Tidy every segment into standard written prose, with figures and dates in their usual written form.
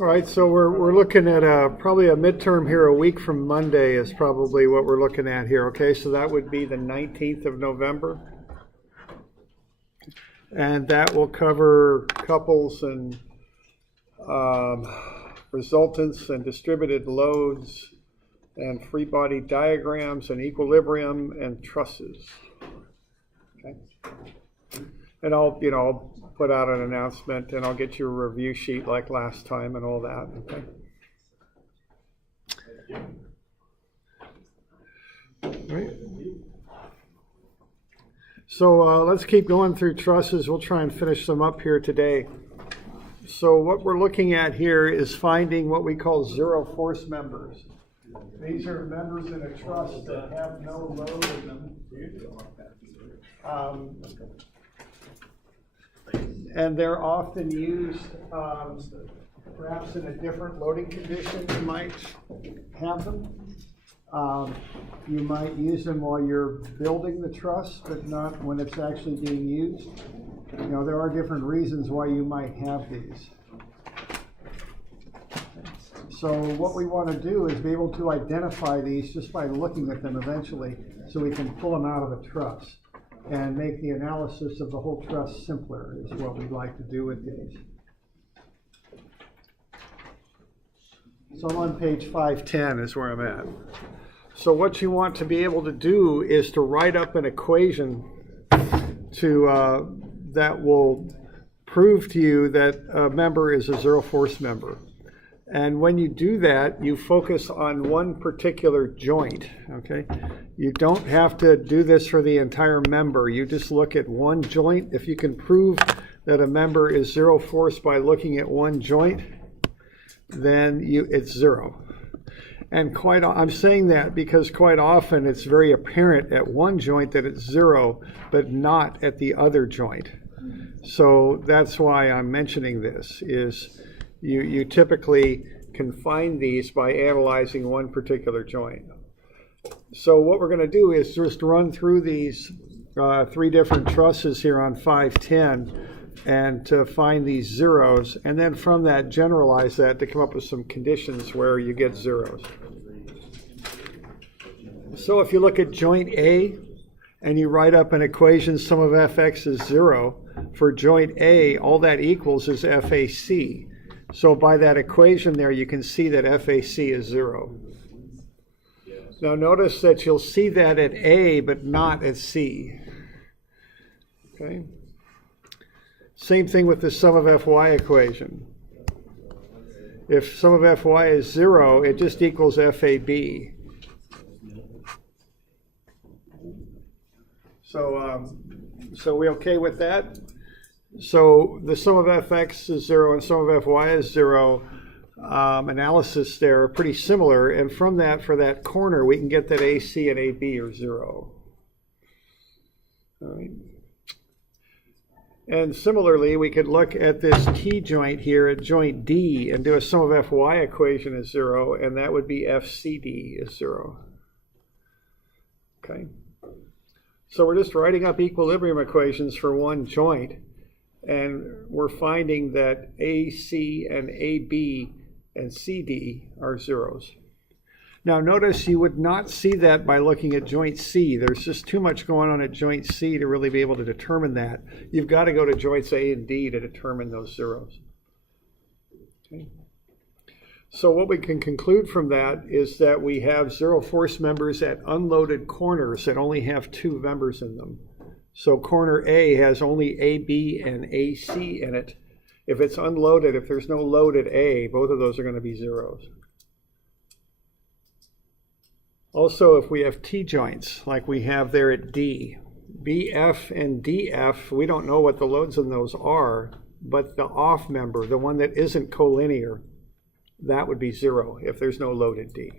All right, so we're looking at probably a midterm here a week from Monday is probably what we're looking at here. Okay, so that would be the 19th of November. And that will cover couples and resultants and distributed loads and free body diagrams and equilibrium and trusses. Okay. And I'll put out an announcement and I'll get you a review sheet like last time and all that. Okay. All right. So let's keep going through trusses. We'll try and finish them up here today. So what we're looking at here is finding what we call zero force members. These are members in a truss that have no load in them. And they're often used perhaps in a different loading condition. You might have them. You might use them while you're building the truss, but not when it's actually being used. There are different reasons why you might have these. So what we want to do is be able to identify these just by looking at them eventually, so we can pull them out of a truss and make the analysis of the whole truss simpler is what we'd like to do with these. So I'm on page 510 is where I'm at. So what you want to be able to do is to write up an equation that will prove to you that a member is a zero force member. And when you do that, you focus on one particular joint, okay? You don't have to do this for the entire member. You just look at one joint. If you can prove that a member is zero force by looking at one joint, then it's zero. And I'm saying that because quite often it's very apparent at one joint that it's zero, but not at the other joint. So that's why I'm mentioning this, is you typically can find these by analyzing one particular joint. So what we're going to do is just run through these three different trusses here on 510 and to find these zeros, and then from that generalize that to come up with some conditions where you get zeros. So if you look at joint A and you write up an equation, sum of fx is 0, for joint A, all that equals is FAC. So by that equation there, you can see that FAC is 0. Now notice that you'll see that at A, but not at C. Okay. Same thing with the sum of Fy equation. If sum of Fy is 0, it just equals FAB. So we okay with that? So the sum of fx is 0 and sum of fy is 0. Analysis there are pretty similar, and from that, for that corner, we can get that AC and AB are 0. All right. And similarly, we could look at this T joint here at joint D and do a sum of fy equation as 0, and that would be FCD is 0. Okay. So we're just writing up equilibrium equations for one joint, and we're finding that AC and AB and CD are zeros. Now notice you would not see that by looking at joint C. There's just too much going on at joint C to really be able to determine that. You've got to go to joints A and D to determine those zeros. Okay. So what we can conclude from that is that we have zero force members at unloaded corners that only have two members in them. So corner A has only AB and AC in it. If it's unloaded, if there's no load at A, both of those are going to be zeros. Also, if we have T joints, like we have there at D, BF and DF, we don't know what the loads in those are, but the off member, the one that isn't collinear, that would be 0 if there's no load at D.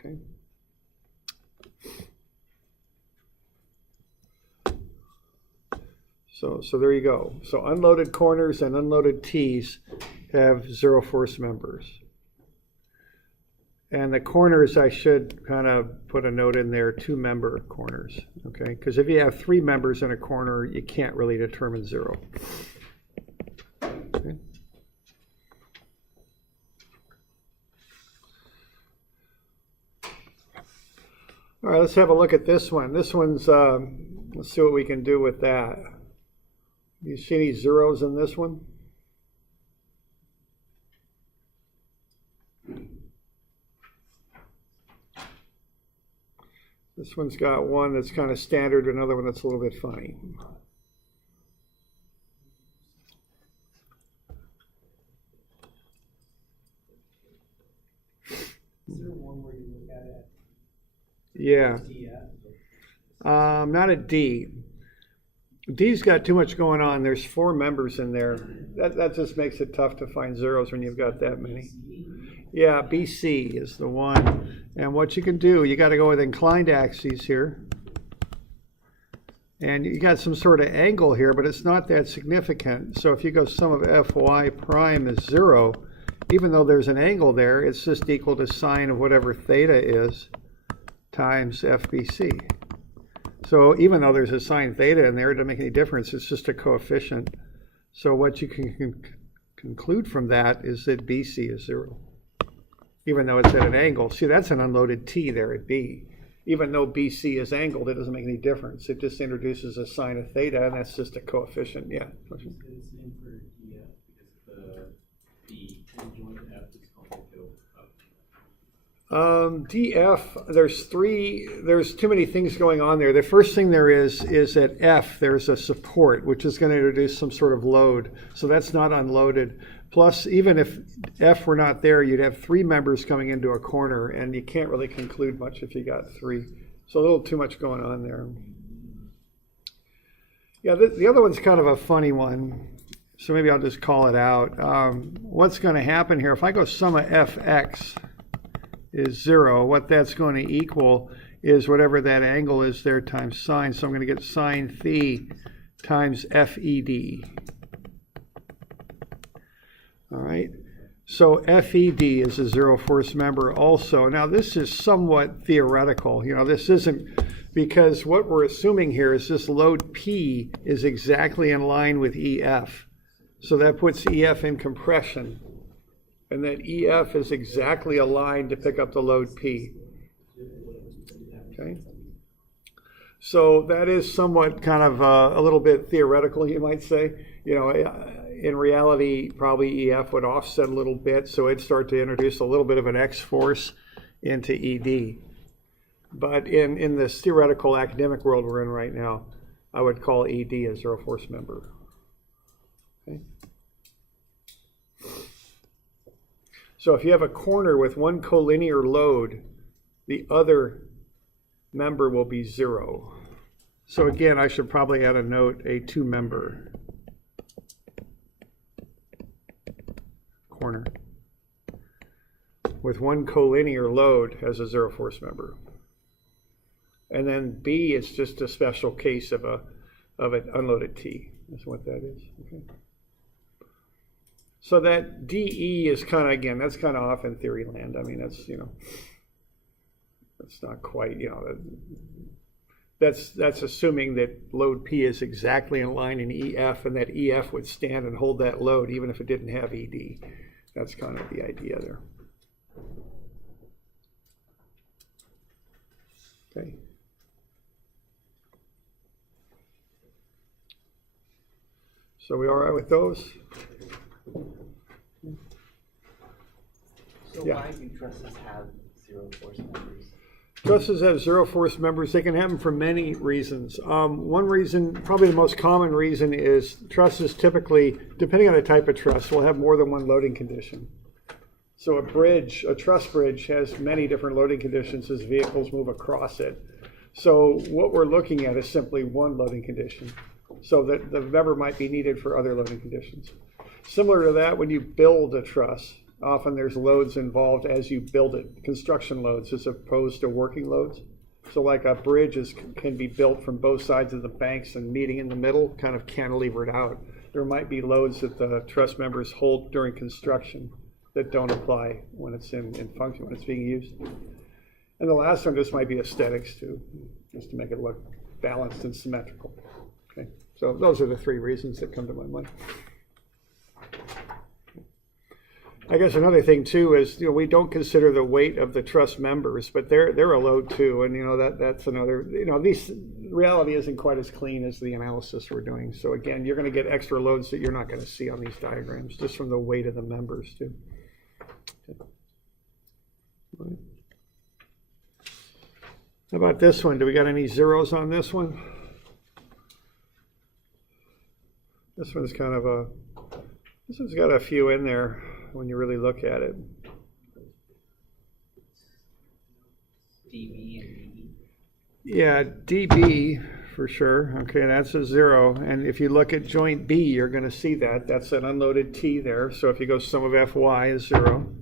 Okay. So there you go. So unloaded corners and unloaded T's have zero force members. And the corners, I should kind of put a note in there, 2-member corners, okay? Because if you have 3 members in a corner, you can't really determine 0. Okay. All right, let's have a look at this one. This one's, let's see what we can do with that. You see any zeros in this one? This one's got one that's kind of standard, another one that's a little bit funny. Is there one where you look at it? Yeah. Not a D. D's got too much going on. There's 4 members in there. That just makes it tough to find zeros when you've got that many. Yeah, BC is the one. And what you can do, you got to go with inclined axes here. And you got some sort of angle here, but it's not that significant. So if you go sum of Fy prime is 0, even though there's an angle there, it's just equal to sine of whatever theta is times FBC. So even though there's a sine theta in there, it doesn't make any difference. It's just a coefficient. So what you can conclude from that is that BC is 0, even though it's at an angle. See, that's an unloaded T there at B. Even though BC is angled, it doesn't make any difference. It just introduces a sine of theta, and that's just a coefficient. Yeah. Question? DF, there's too many things going on there. The first thing there is at F, there's a support, which is going to introduce some sort of load. So that's not unloaded. Plus, even if F were not there, you'd have 3 members coming into a corner, and you can't really conclude much if you got 3. So a little too much going on there. Yeah, the other one's kind of a funny one. So maybe I'll just call it out. What's going to happen here, if I go sum of Fx is 0, what that's going to equal is whatever that angle is there times sine. So I'm going to get sine phi times FED. All right. So FED is a zero force member also. Now this is somewhat theoretical. You know, this isn't, because what we're assuming here is this load P is exactly in line with EF. So that puts EF in compression. And that EF is exactly aligned to pick up the load P. Okay. So that is somewhat kind of a little bit theoretical, you might say. You know, in reality, probably EF would offset a little bit, so it'd start to introduce a little bit of an X force into ED. But in this theoretical academic world we're in right now, I would call ED a zero force member. Okay. So if you have a corner with one collinear load, the other member will be 0. So again, I should probably add a note, a 2-member corner with one collinear load as a zero force member. And then B is just a special case of an unloaded T. That's what that is. Okay. So that DE is kind of, again, that's kind of off in theory land. I mean, that's, you know, that's not quite, you know, that's assuming that load P is exactly in line in EF, and that EF would stand and hold that load even if it didn't have ED. That's kind of the idea there. Okay. So we all right with those? So yeah. Why do trusses have zero force members? Trusses have zero force members. They can have them for many reasons. One reason, probably the most common reason, is trusses typically, depending on the type of truss, will have more than one loading condition. So a truss bridge has many different loading conditions as vehicles move across it. So what we're looking at is simply one loading condition, so that the member might be needed for other loading conditions. Similar to that, when you build a truss, often there's loads involved as you build it, construction loads as opposed to working loads. So like a bridge can be built from both sides of the banks and meeting in the middle, kind of cantilevered out. There might be loads that the truss members hold during construction that don't apply when it's in function, when it's being used. And the last one just might be aesthetics too, just to make it look balanced and symmetrical. Okay, so those are the 3 reasons that come to my mind. I guess another thing too is, we don't consider the weight of the trust members, but they're a load too. And, that's another, reality isn't quite as clean as the analysis we're doing. So again, you're going to get extra loads that you're not going to see on these diagrams, just from the weight of the members too. How about this one? Do we got any zeros on this one? This one's kind of this one's got a few in there when you really look at it. DB and DE. Yeah, DB for sure. Okay, that's a 0. And if you look at joint B, you're going to see that. That's an unloaded T there. So if you go sum of FY is 0.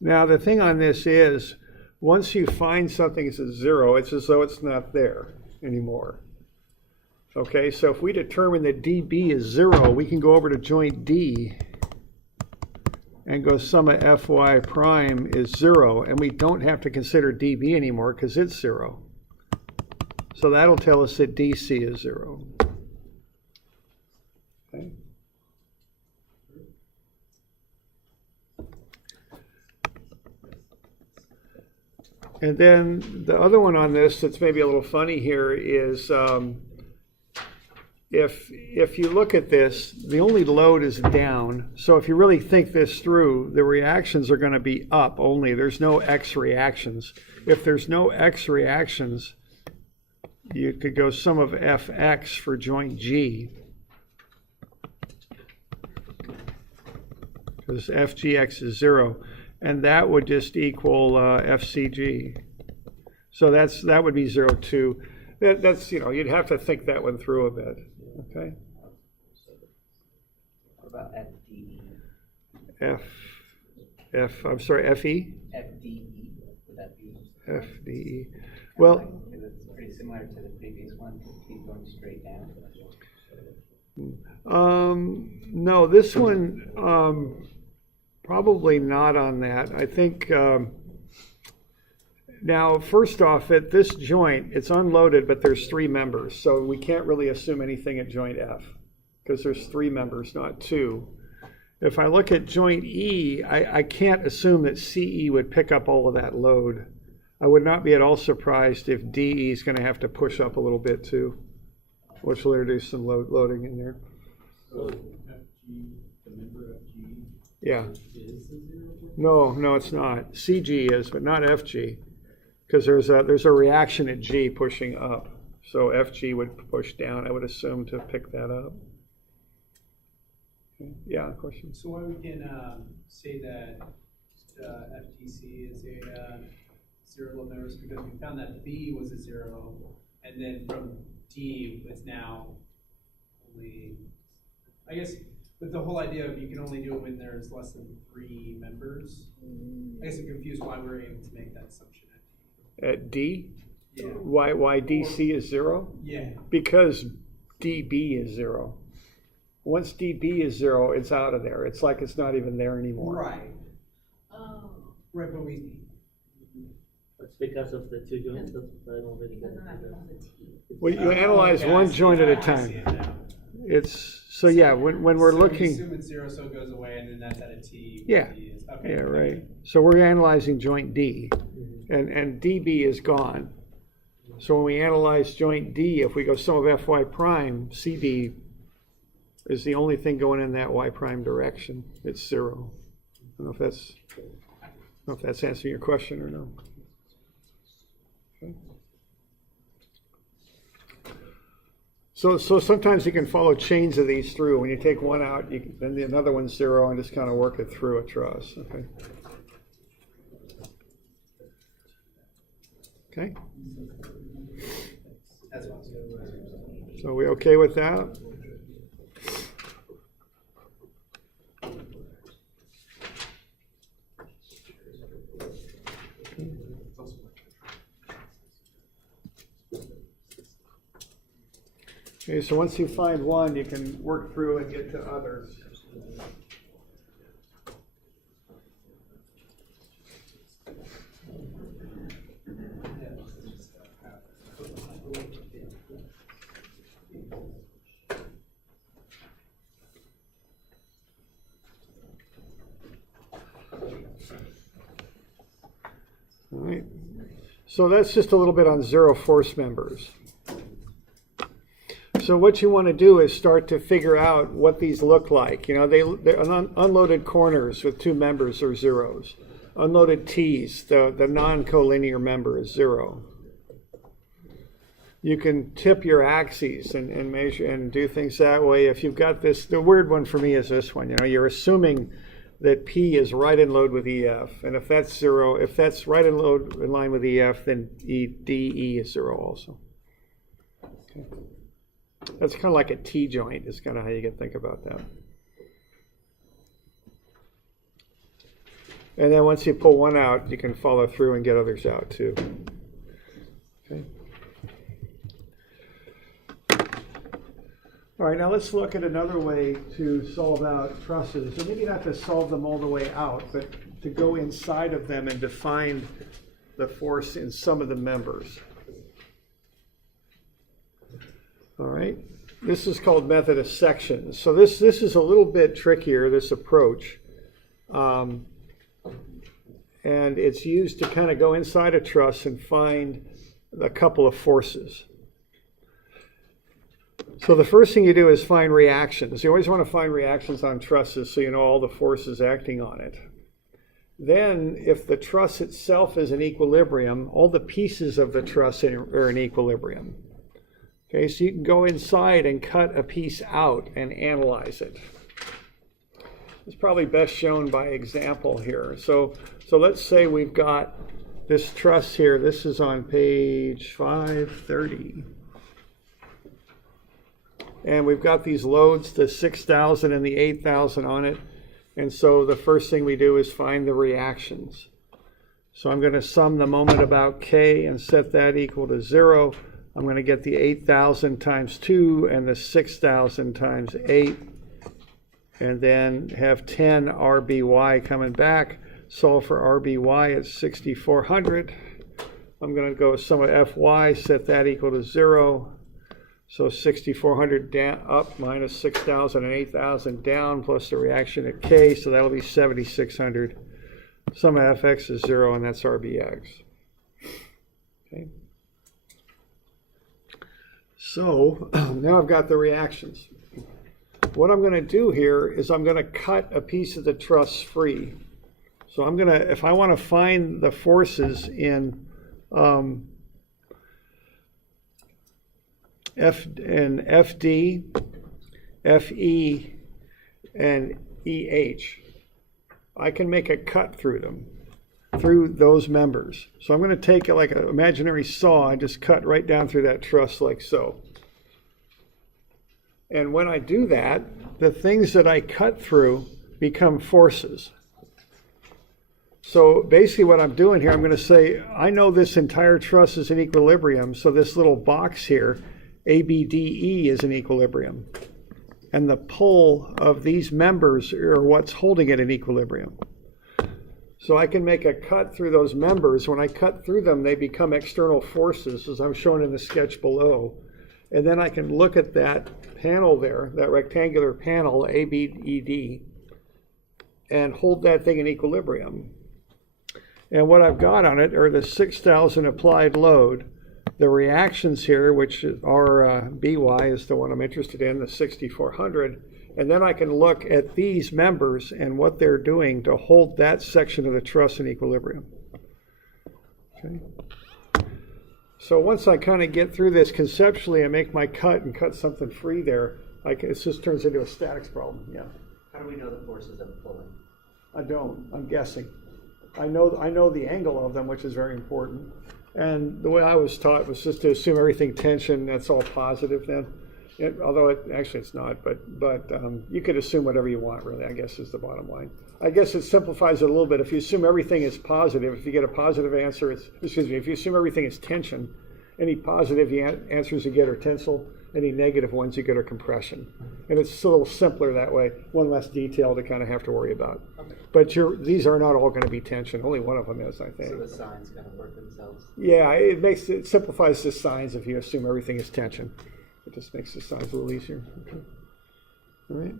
Now, the thing on this is, once you find something that's a 0, it's as though it's not there anymore. Okay, so if we determine that DB is 0, we can go over to joint D and go sum of FY prime is 0, and we don't have to consider DB anymore because it's 0. So that'll tell us that DC is 0. Okay. And then the other one on this that's maybe a little funny here is if you look at this, the only load is down. So if you really think this through, the reactions are going to be up only. There's no X reactions. If there's no X reactions, you could go sum of Fx for joint G. Because FGX is 0. And that would just equal FCG. So that would be 0, 2. That's, you'd have to think that one through a bit. Okay. What about FDE? I'm sorry, FE? FDE, would that be? FDE. Well, it's pretty similar to the previous one, keep going straight down. No, this one, probably not on that. I think, now, first off, at this joint, it's unloaded, but there's 3 members. So we can't really assume anything at joint F because there's 3 members, not 2. If I look at joint E, I can't assume that CE would pick up all of that load. I would not be at all surprised if DE is going to have to push up a little bit too, which will introduce some loading in there. So FG, the member FG, yeah. is the 0? No, it's not. CG is, but not FG. Because there's a reaction at G pushing up. So FG would push down, I would assume, to pick that up. Yeah, question? So why we can say that FTC is a 0 load members, because we found that B was a 0, and then from D it's now only, I guess, with the whole idea of you can only do it when there's less than 3 members. I guess I'm confused why we're able to make that assumption. At D? Yeah. Why DC is 0? Yeah. Because DB is 0. Once DB is 0, it's out of there. It's like it's not even there anymore. Right. Right, but we. It's because of the 2 joints. That's I don't really get it. Well, you analyze one joint at a time. It's so yeah. When we're so looking, we assume it's 0, so it goes away, and then that's at a T. Yeah. D is, okay. yeah, right. So we're analyzing joint D, and DB is gone. So when we analyze joint D, if we go sum of FY prime, CD is the only thing going in that Y prime direction. It's 0. I don't know if that's answering your question or no. Okay. So sometimes you can follow chains of these through. When you take one out, then another one's 0, and just kind of work it through a truss. Okay. Okay. That's what So are we okay with that? Okay, so once you find one, you can work through and get to others. right? So that's just a little bit on zero force members. So what you want to do is start to figure out what these look like. You know, they're unloaded corners with two members are zeros. Unloaded T's, the non-collinear member is 0. You can tip your axes and measure and do things that way. If you've got this, the weird one for me is this one. You know, you're assuming that P is right in load with EF, and if that's 0, if that's right in load in line with EF, then DE is 0 also. Okay. That's kind of like a T joint. Is kind of how you can think about that. And then once you pull one out, you can follow through and get others out too. Okay. All right, now let's look at another way to solve out trusses. So maybe not to solve them all the way out, but to go inside of them and define the force in some of the members. All right, this is called method of sections. So this is a little bit trickier, this approach. And it's used to kind of go inside a truss and find a couple of forces. So the first thing you do is find reactions. You always want to find reactions on trusses so you know all the forces acting on it. Then, if the truss itself is in equilibrium, all the pieces of the truss are in equilibrium. Okay, so you can go inside and cut a piece out and analyze it. It's probably best shown by example here. So let's say we've got this truss here. This is on page 530. And we've got these loads, the 6,000 and the 8,000 on it. And so the first thing we do is find the reactions. So I'm going to sum the moment about K and set that equal to 0. I'm going to get the 8,000 times 2 and the 6,000 times 8. And then have 10 RBY coming back. Solve for RBY at 6,400. I'm going to go sum of FY, set that equal to 0. So 6,400 down, up minus 6,000 and 8,000 down plus the reaction at K. So that'll be 7,600. Sum of FX is 0, and that's RBX. Okay. So now I've got the reactions. What I'm going to do here is I'm going to cut a piece of the truss free. So I'm going to, if I want to find the forces in FD, FE, and EH, I can make a cut through them, through those members. So I'm going to take it like an imaginary saw and just cut right down through that truss like so. And when I do that, the things that I cut through become forces. So basically what I'm doing here, I'm going to say, I know this entire truss is in equilibrium, so this little box here, ABDE, is in equilibrium. And the pull of these members are what's holding it in equilibrium. So I can make a cut through those members. When I cut through them, they become external forces, as I'm shown in the sketch below. And then I can look at that panel there, that rectangular panel, ABED, and hold that thing in equilibrium. And what I've got on it are the 6,000 applied load, the reactions here, which are BY is the one I'm interested in, the 6,400. And then I can look at these members and what they're doing to hold that section of the truss in equilibrium. Okay. So once I kind of get through this conceptually and make my cut and cut something free there, it just turns into a statics problem. Yeah. How do we know the forces of pulling? I don't. I'm guessing. I know the angle of them, which is very important. And the way I was taught was just to assume everything tension, that's all positive then. Although actually it's not, but you could assume whatever you want, really, I guess is the bottom line. I guess it simplifies it a little bit. If you assume everything is positive, if you get a positive answer, if you assume everything is tension, any positive answers you get are tensile, any negative ones you get are compression. And it's a little simpler that way, one less detail to kind of have to worry about. Okay. But these are not all going to be tension. Only one of them is, I think. So the signs kind of work themselves? Yeah, it simplifies the signs if you assume everything is tension. It just makes the signs a little easier. Okay. All right.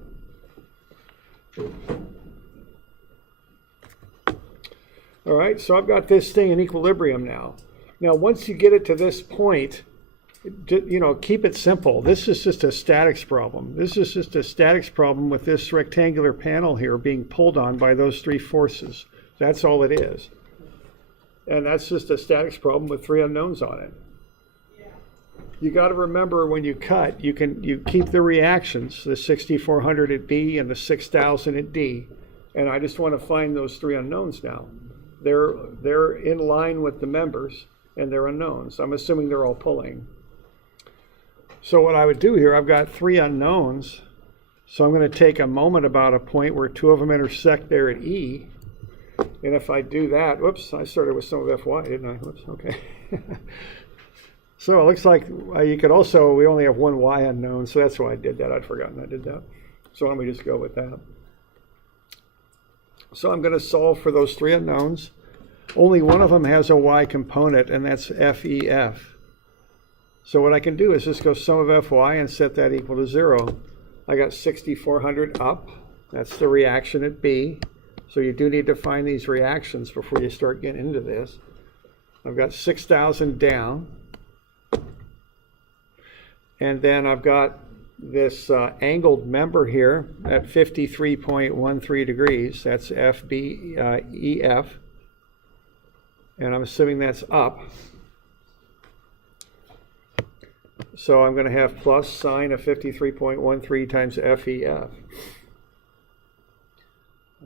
All right, so I've got this thing in equilibrium now. Now, once you get it to this point, keep it simple. This is just a statics problem. This is just a statics problem with this rectangular panel here being pulled on by those three forces. That's all it is. And that's just a statics problem with three unknowns on it. You got to remember when you cut, you keep the reactions, the 6400 at B and the 6000 at D. And I just want to find those three unknowns now. They're in line with the members and they're unknowns. I'm assuming they're all pulling. So what I would do here, I've got three unknowns. So I'm going to take a moment about a point where two of them intersect there at E. And if I do that, whoops, I started with some of Fy, didn't I? Whoops, okay. So it looks like you could also, we only have one Y unknown, so that's why I did that. I'd forgotten I did that. So why don't we just go with that? So I'm going to solve for those three unknowns. Only one of them has a Y component, and that's FEF. So what I can do is just go sum of Fy and set that equal to 0. I got 6400 up. That's the reaction at B. So you do need to find these reactions before you start getting into this. I've got 6000 down. And then I've got this angled member here at 53.13 degrees. That's FBEF. And I'm assuming that's up. So I'm going to have plus sine of 53.13 times FEF.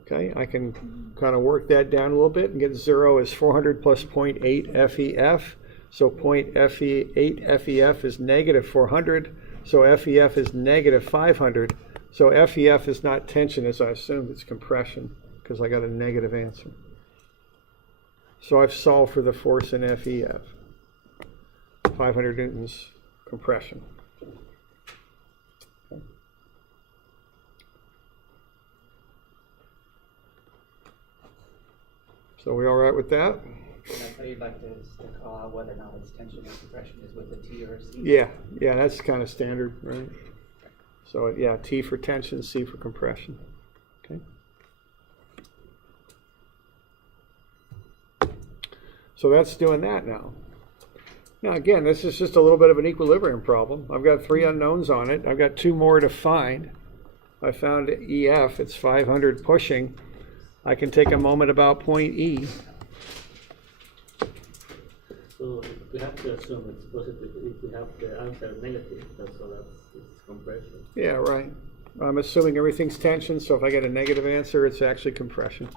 Okay, I can kind of work that down a little bit and get 0 is 400 plus 0.8 FEF. So 0.8 FEF is negative 400. So FEF is negative 500. So FEF is not tension as I assumed, it's compression because I got a negative answer. So I've solved for the force in FEF. 500 newtons compression. Okay. So we all right with that? That's how you'd like to call out whether or not it's tension or compression is with a T or a C? Yeah, that's kind of standard, right? So yeah, T for tension, C for compression. Okay. So that's doing that now. Now again, this is just a little bit of an equilibrium problem. I've got three unknowns on it. I've got two more to find. I found EF, it's 500 pushing. I can take a moment about point E. So we have to assume it's positive if we have the answer negative, that's compression. Yeah, right. I'm assuming everything's tension, so if I get a negative answer, it's actually compression.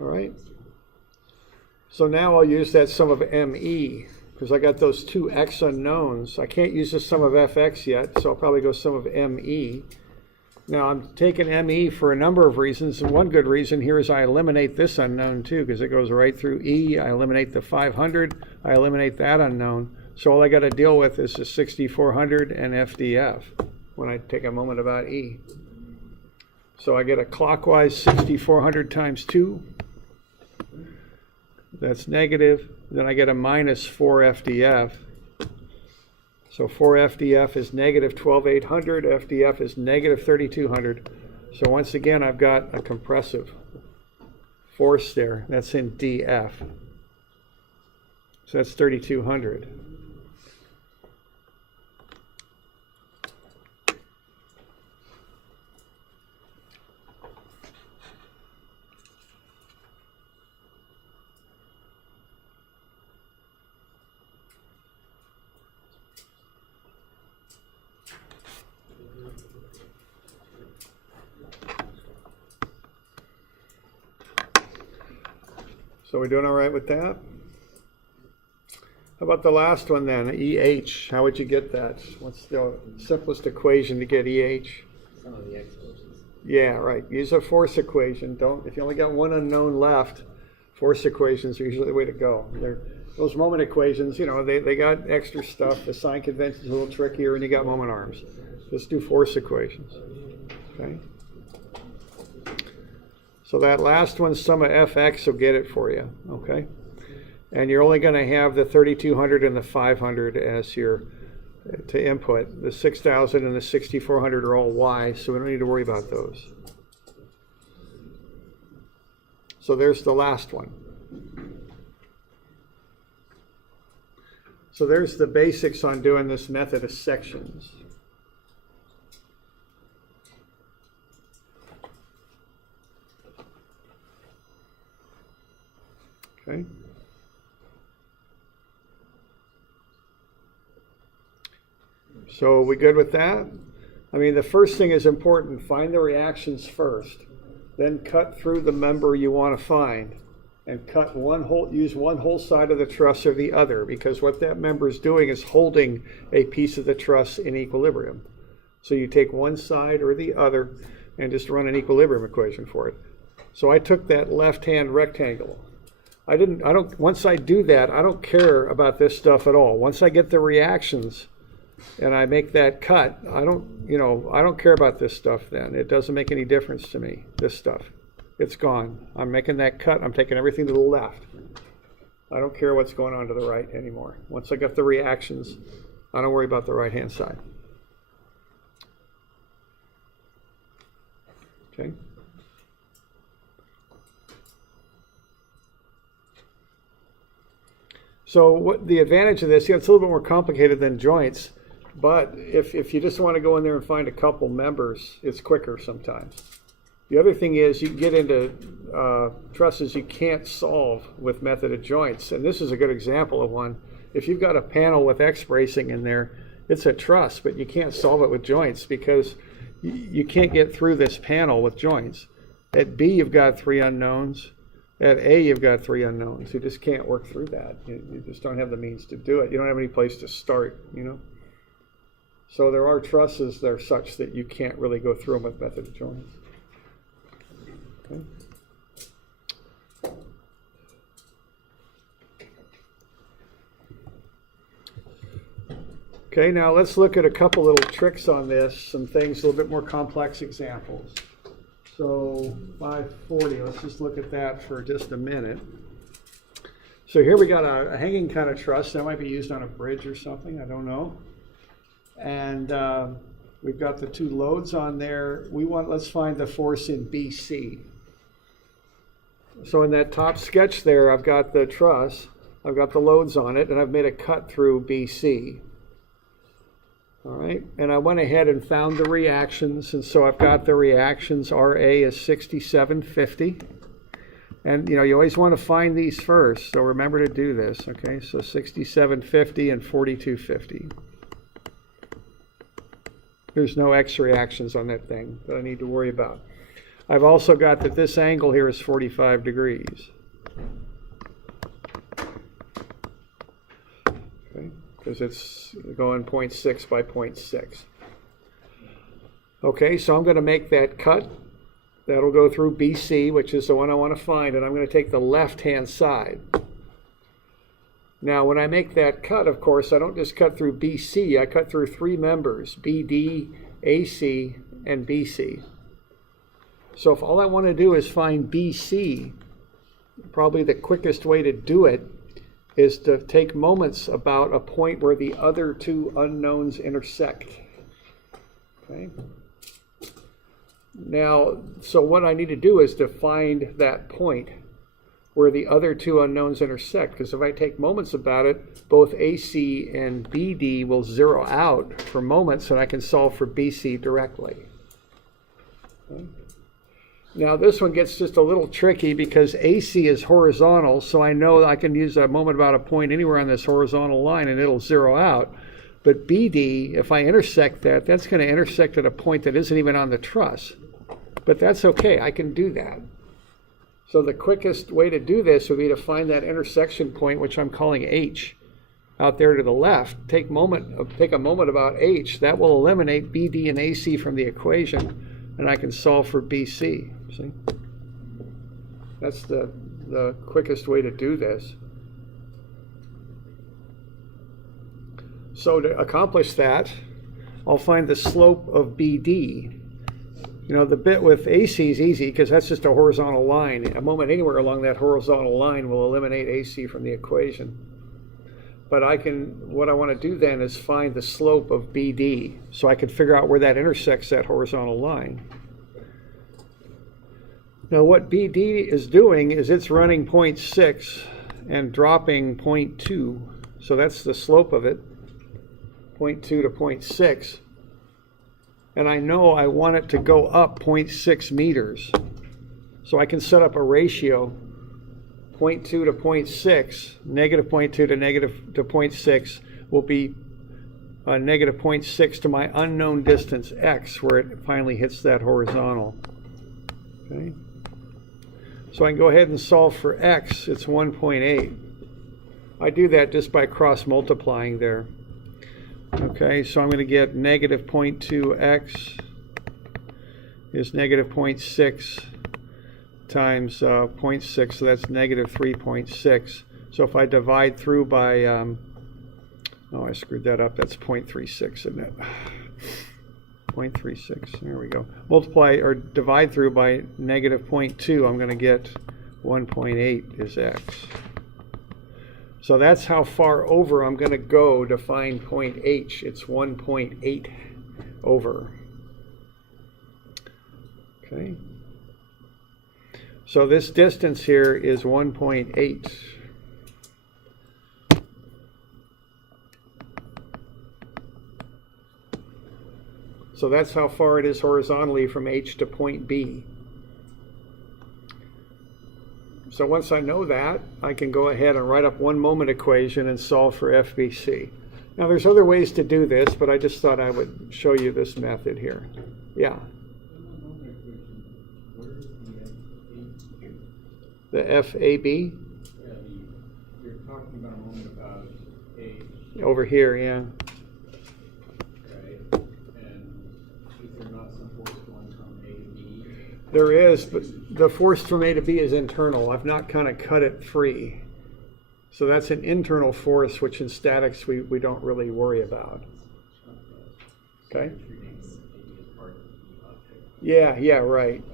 All right. So now I'll use that sum of ME, because I got those two X unknowns. I can't use the sum of FX yet, so I'll probably go sum of ME. Now I'm taking ME for a number of reasons, and one good reason here is I eliminate this unknown too, because it goes right through E. I eliminate the 500, I eliminate that unknown. So all I got to deal with is the 6400 and FDF when I take a moment about E. So I get a clockwise 6400 times 2. That's negative. Then I get a minus 4 FDF. So 4 FDF is negative 12,800. FDF is negative 3,200. So once again, I've got a compressive force there. That's in DF. So that's 3,200. So we're doing all right with that? How about the last one then, EH? How would you get that? What's the simplest equation to get EH? Some of the X forces. Yeah, right. Use a force equation. If you only got one unknown left, force equations are usually the way to go. Those moment equations, they got extra stuff. The sign convention's a little trickier, and you got moment arms. Just do force equations. Okay. So that last one, sum of Fx, will get it for you, okay? And you're only going to have the 3,200 and the 500 as your to input. The 6,000 and the 6,400 are all Y, so we don't need to worry about those. So there's the last one. So there's the basics on doing this method of sections. Okay. So we good with that? I mean, the first thing is important. Find the reactions first. Then cut through the member you want to find. And use one whole side of the truss or the other, because what that member is doing is holding a piece of the truss in equilibrium. So you take one side or the other and just run an equilibrium equation for it. So I took that left-hand rectangle. Once I do that, I don't care about this stuff at all. Once I get the reactions and I make that cut, I don't care about this stuff then. It doesn't make any difference to me, this stuff. It's gone. I'm making that cut. I'm taking everything to the left. I don't care what's going on to the right anymore. Once I got the reactions, I don't worry about the right-hand side. Okay. So what the advantage of this, it's a little bit more complicated than joints, but if you just want to go in there and find a couple members, it's quicker sometimes. The other thing is you can get into trusses you can't solve with method of joints, and this is a good example of one. If you've got a panel with X bracing in there, it's a truss, but you can't solve it with joints because you can't get through this panel with joints. At B, you've got 3 unknowns. At A, you've got 3 unknowns. You just can't work through that. You just don't have the means to do it. You don't have any place to start, So there are trusses that are such that you can't really go through them with method of joints. Okay. Okay, now let's look at a couple little tricks on this, some things, a little bit more complex examples. So 540, let's just look at that for just a minute. So here we got a hanging kind of truss that might be used on a bridge or something, I don't know. And we've got the 2 loads on there. Let's find the force in BC. So in that top sketch there, I've got the truss, I've got the loads on it, and I've made a cut through BC. All right, and I went ahead and found the reactions, and so I've got the reactions. RA is 6750. And you always want to find these first, so remember to do this, okay? So 6750 and 4250. There's no X reactions on that thing that I need to worry about. I've also got that this angle here is 45 degrees. Okay, because it's going 0.6 by 0.6. Okay, so I'm going to make that cut. That'll go through BC, which is the one I want to find, and I'm going to take the left-hand side. Now, when I make that cut, of course, I don't just cut through BC. I cut through 3 members, BD, AC, and BC. So if all I want to do is find BC, probably the quickest way to do it is to take moments about a point where the other 2 unknowns intersect. Okay. Now, so what I need to do is to find that point where the other 2 unknowns intersect, because if I take moments about it, both AC and BD will zero out for moments, and I can solve for BC directly. Okay. Now this one gets just a little tricky because AC is horizontal, so I know I can use a moment about a point anywhere on this horizontal line and it'll zero out. But BD, if I intersect that, that's going to intersect at a point that isn't even on the truss. But that's okay, I can do that. So the quickest way to do this would be to find that intersection point, which I'm calling H, out there to the left. Take a moment about H. That will eliminate BD and AC from the equation, and I can solve for BC. See? That's the quickest way to do this. So to accomplish that, I'll find the slope of BD. The bit with AC is easy because that's just a horizontal line. A moment anywhere along that horizontal line will eliminate AC from the equation. But what I want to do then is find the slope of BD, so I can figure out where that intersects that horizontal line. Now what BD is doing is it's running 0.6 and dropping 0.2. So that's the slope of it, 0.2 to 0.6. And I know I want it to go up 0.6 meters. So I can set up a ratio, 0.2 to 0.6, negative 0.2 to negative to 0.6 will be negative 0.6 to my unknown distance x, where it finally hits that horizontal. Okay. So I can go ahead and solve for x. It's 1.8. I do that just by cross multiplying there. Okay, so I'm going to get negative 0.2x is negative 0.6 times 0.6, so that's negative 3.6. So if I divide through by, oh, I screwed that up. That's 0.36, isn't it? 0.36, there we go. Multiply or divide through by negative 0.2, I'm going to get 1.8 is x. So that's how far over I'm going to go to find point H. It's 1.8 over. Okay. So this distance here is 1.8. So that's how far it is horizontally from H to point B. So once I know that, I can go ahead and write up one moment equation and solve for FBC. Now there's other ways to do this, but I just thought I would show you this method here. Yeah. The FAB? Yeah, you're talking about a moment about age, Over here, yeah. right? And is there not some force going from A to B? There is, but the force from A to B is internal. I've not kind of cut it free. So that's an internal force, which in statics we don't really worry about. Okay? Yeah, right.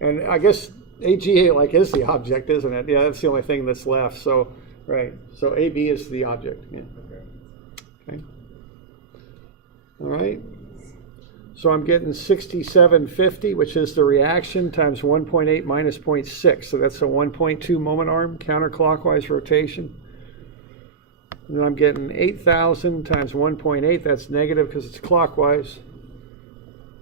And I guess AGA like is the object, isn't it? Yeah, that's the only thing that's left. So, right. So AB is the object. Yeah. Okay. All right. So I'm getting 6750, which is the reaction, times 1.8 minus 0.6. So that's a 1.2 moment arm, counterclockwise rotation. And then I'm getting 8,000 times 1.8. That's negative because it's clockwise.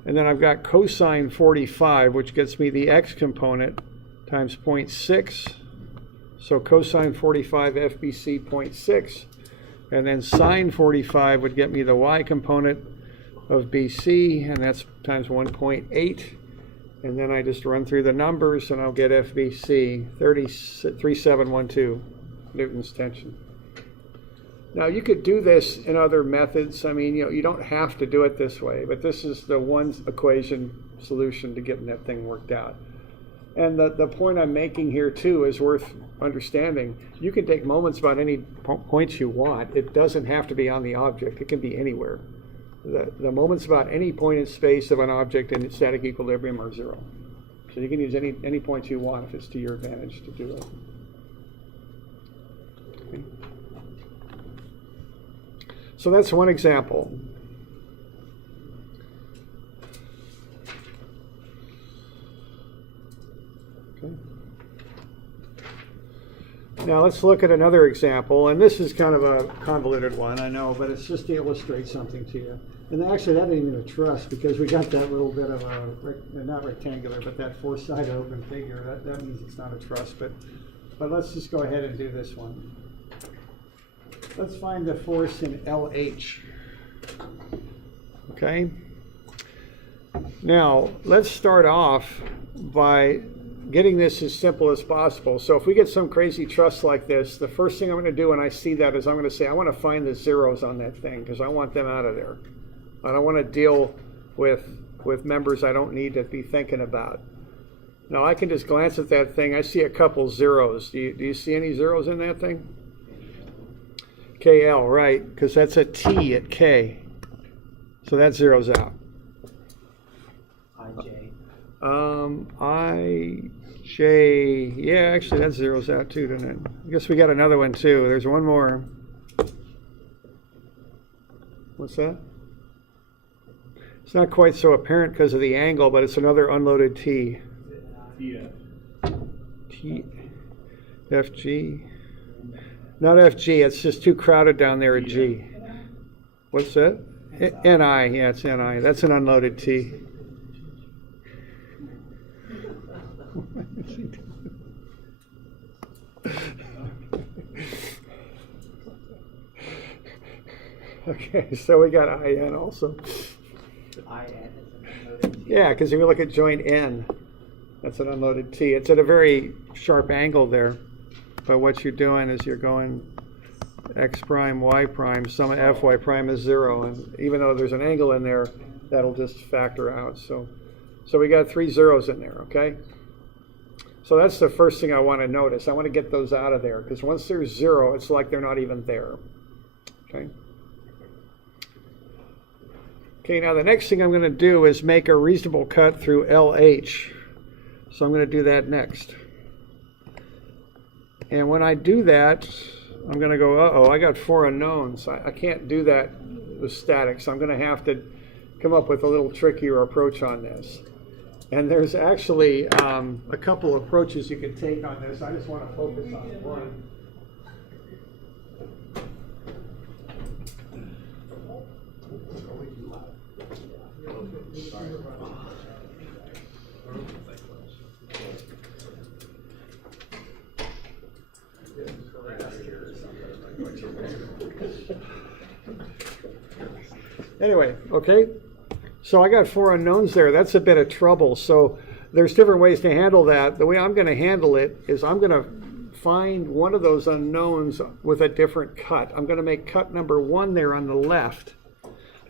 And then I've got cosine 45, which gets me the x component, times 0.6. So cosine 45 FBC 0.6. And then sine 45 would get me the y component of BC, and that's times 1.8. And then I just run through the numbers, and I'll get FBC 3712 Newton's tension. Now you could do this in other methods. I mean, you don't have to do it this way, but this is the one equation solution to getting that thing worked out. And the point I'm making here too is worth understanding. You can take moments about any points you want. It doesn't have to be on the object. It can be anywhere. The moments about any point in space of an object in static equilibrium are zero. So you can use any points you want if it's to your advantage to do it. Okay. So that's one example. Okay. Now let's look at another example, and this is kind of a convoluted one, I know, but it's just to illustrate something to you. And actually that ain't even a truss, because we got that little bit of a, not rectangular, but that four-sided open figure. That means it's not a truss, but let's just go ahead and do this one. Let's find the force in LH. Okay? Now, let's start off by getting this as simple as possible. So if we get some crazy truss like this, the first thing I'm going to do when I see that is I'm going to say, I want to find the zeros on that thing because I want them out of there. I don't want to deal with members I don't need to be thinking about. Now I can just glance at that thing. I see a couple zeros. Do you see any zeros in that thing? KL, right, because that's a T at K. So that zeroes out. IJ, yeah, actually that zeroes out too, doesn't it? I guess we got another one too. There's one more. What's that? It's not quite so apparent because of the angle, but it's another unloaded T. TF. T, FG. Not FG, it's just too crowded down there at G. What's that? NI, yeah, it's NI. That's an unloaded T. Okay, so we got IN also. IN is an unloaded T. Yeah, because if you look at joint N, that's an unloaded T. It's at a very sharp angle there, but what you're doing is you're going x prime, y prime, sum of fy prime is 0, and even though there's an angle in there, that'll just factor out. So we got 3 zeros in there, okay? So that's the first thing I want to notice. I want to get those out of there, because once there's 0, it's like they're not even there, okay? Okay, now the next thing I'm going to do is make a reasonable cut through LH. So I'm going to do that next. And when I do that, I'm going to go, uh-oh, I got 4 unknowns. I can't do that with static, so I'm going to have to come up with a little trickier approach on this. And there's actually a couple approaches you can take on this. I just want to focus on one. Anyway, okay, so I got 4 unknowns there. That's a bit of trouble. So there's different ways to handle that. The way I'm going to handle it is I'm going to find one of those unknowns with a different cut. I'm going to make cut number 1 there on the left.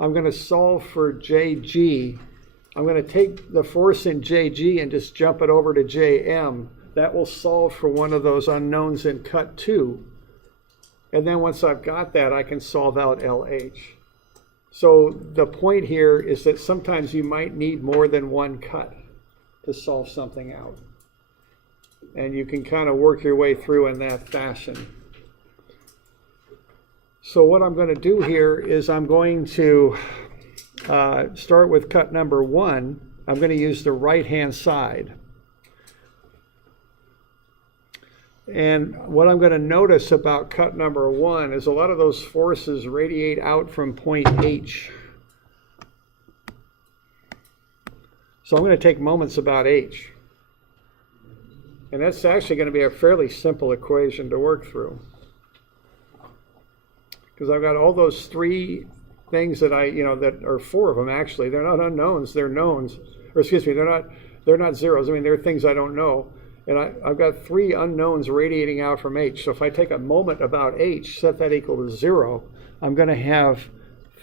I'm going to solve for JG. I'm going to take the force in JG and just jump it over to JM. That will solve for one of those unknowns in cut 2. And then once I've got that, I can solve out LH. So the point here is that sometimes you might need more than one cut to solve something out. And you can kind of work your way through in that fashion. So what I'm going to do here is I'm going to start with cut number 1. I'm going to use the right-hand side. And what I'm going to notice about cut number 1 is a lot of those forces radiate out from point H. So I'm going to take moments about H. And that's actually going to be a fairly simple equation to work through. Because I've got all those 3 things that that are 4 of them actually. They're not unknowns, they're knowns. Or excuse me, they're not zeros. I mean, they're things I don't know. And I've got 3 unknowns radiating out from H. So if I take a moment about H, set that equal to 0, I'm going to have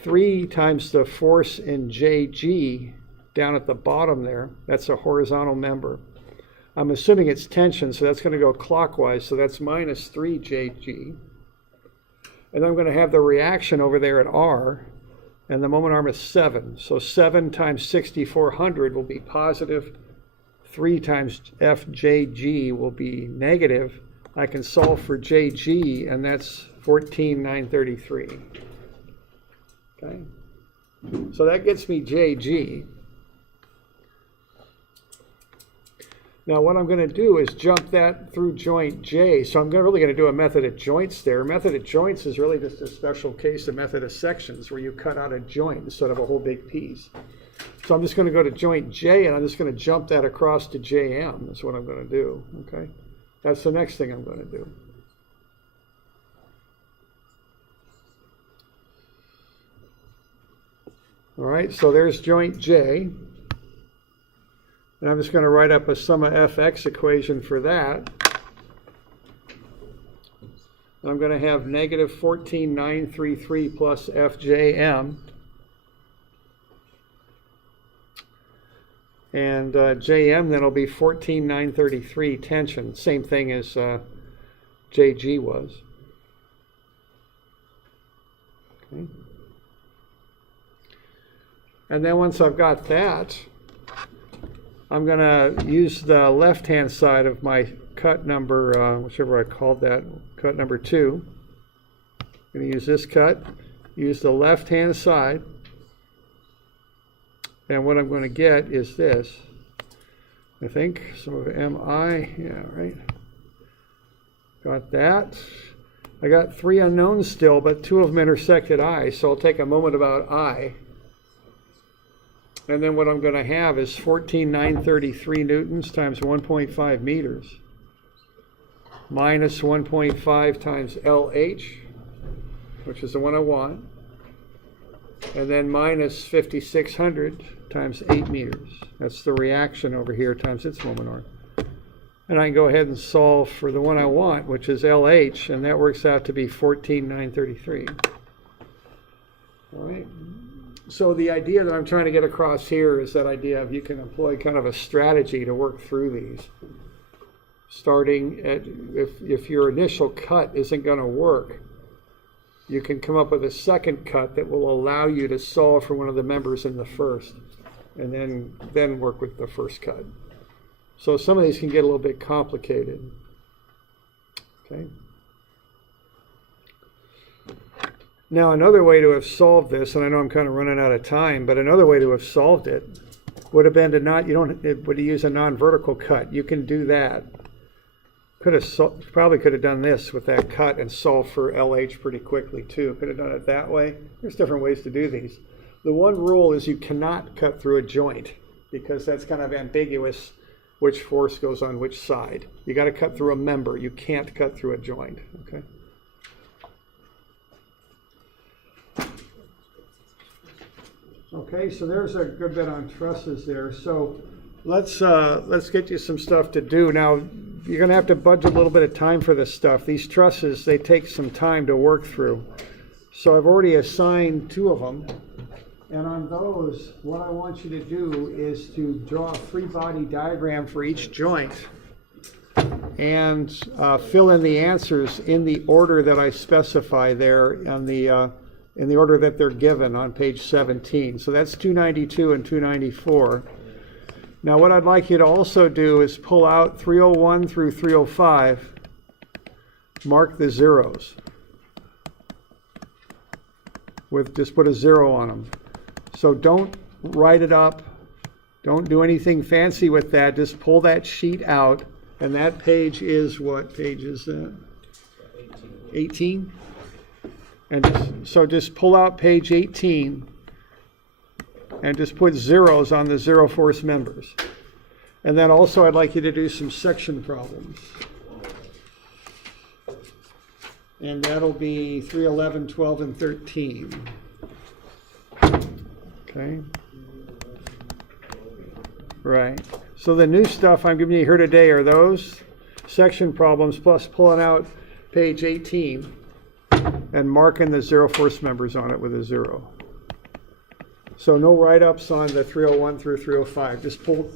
3 times the force in JG down at the bottom there. That's a horizontal member. I'm assuming it's tension, so that's going to go clockwise. So that's minus 3 JG. And I'm going to have the reaction over there at R. And the moment arm is 7. So 7 times 6400 will be positive. 3 times FJG will be negative. I can solve for JG, and that's 14,933. Okay? So that gets me JG. Now what I'm going to do is jump that through joint J. So I'm really going to do a method of joints there. Method of joints is really just a special case of method of sections where you cut out a joint instead of a whole big piece. So I'm just going to go to joint J, and I'm just going to jump that across to JM. That's what I'm going to do, okay? That's the next thing I'm going to do. All right, so there's joint J. And I'm just going to write up a sum of fx equation for that. And I'm going to have negative 14,933 plus fjm. And Jm then will be 14,933 tension, same thing as Jg was. Okay. And then once I've got that, I'm going to use the left-hand side of my cut number, whichever I called that, cut number 2. I'm going to use this cut. use the left-hand side. And what I'm going to get is this. I think, so MI, yeah, right. Got that. I got 3 unknowns still, but 2 of them intersect at I, so I'll take a moment about I. And then what I'm going to have is 14,933 newtons times 1.5 meters minus 1.5 times LH, which is the one I want, and then minus 5,600 times 8 meters. That's the reaction over here times its moment arc. And I can go ahead and solve for the one I want, which is LH, and that works out to be 14,933. All right. So the idea that I'm trying to get across here is that idea of you can employ kind of a strategy to work through these. Starting at, if your initial cut isn't going to work, you can come up with a second cut that will allow you to solve for one of the members in the first, and then work with the first cut. So some of these can get a little bit complicated. Okay. Now another way to have solved this, and I know I'm kind of running out of time, but another way to have solved it would have been to would use a non-vertical cut. You can do that. Probably could have done this with that cut and solved for LH pretty quickly too. Could have done it that way. There's different ways to do these. The one rule is you cannot cut through a joint because that's kind of ambiguous which force goes on which side. You got to cut through a member. You can't cut through a joint. Okay. Okay, so there's a good bit on trusses there. So let's get you some stuff to do. Now, you're going to have to budget a little bit of time for this stuff. These trusses, they take some time to work through. So I've already assigned 2 of them. And on those, what I want you to do is to draw a 3-body diagram for each joint and fill in the answers in the order that I specify there on the in the order that they're given on page 17. So that's 292 and 294. Now what I'd like you to also do is pull out 301 through 305, mark the zeros. Just put a 0 on them. So don't write it up, don't do anything fancy with that, just pull that sheet out, and that page is, what page is that? 18? And just pull out page 18 and just put zeros on the zero force members. And then also I'd like you to do some section problems. And that'll be 3, 11, 12, and 13. Okay. Right. So the new stuff I'm giving you here today are those section problems plus pulling out page 18 and marking the zero force members on it with a 0. So no write-ups on the 301 through 305. Just pull,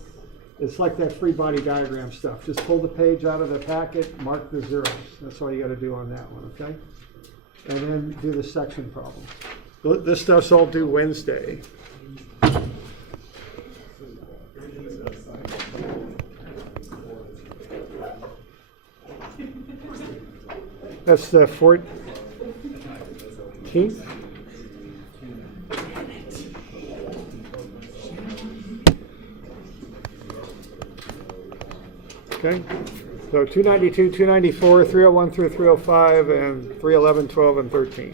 it's like that free body diagram stuff. Just pull the page out of the packet, mark the zeros. That's all you got to do on that one, okay? And then do the section problem. This stuff's all due Wednesday. That's the 14th. Okay, so 292, 294, 301 through 305, and 311, 12, and 13.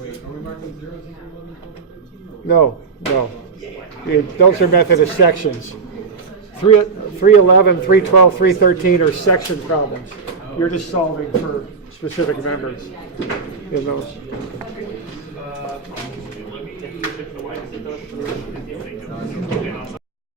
Wait, are we marking zeros in 311, 12, and 13? No. Those are Methodist sections. 311, 312, 313 are section problems. You're just solving for specific members in those.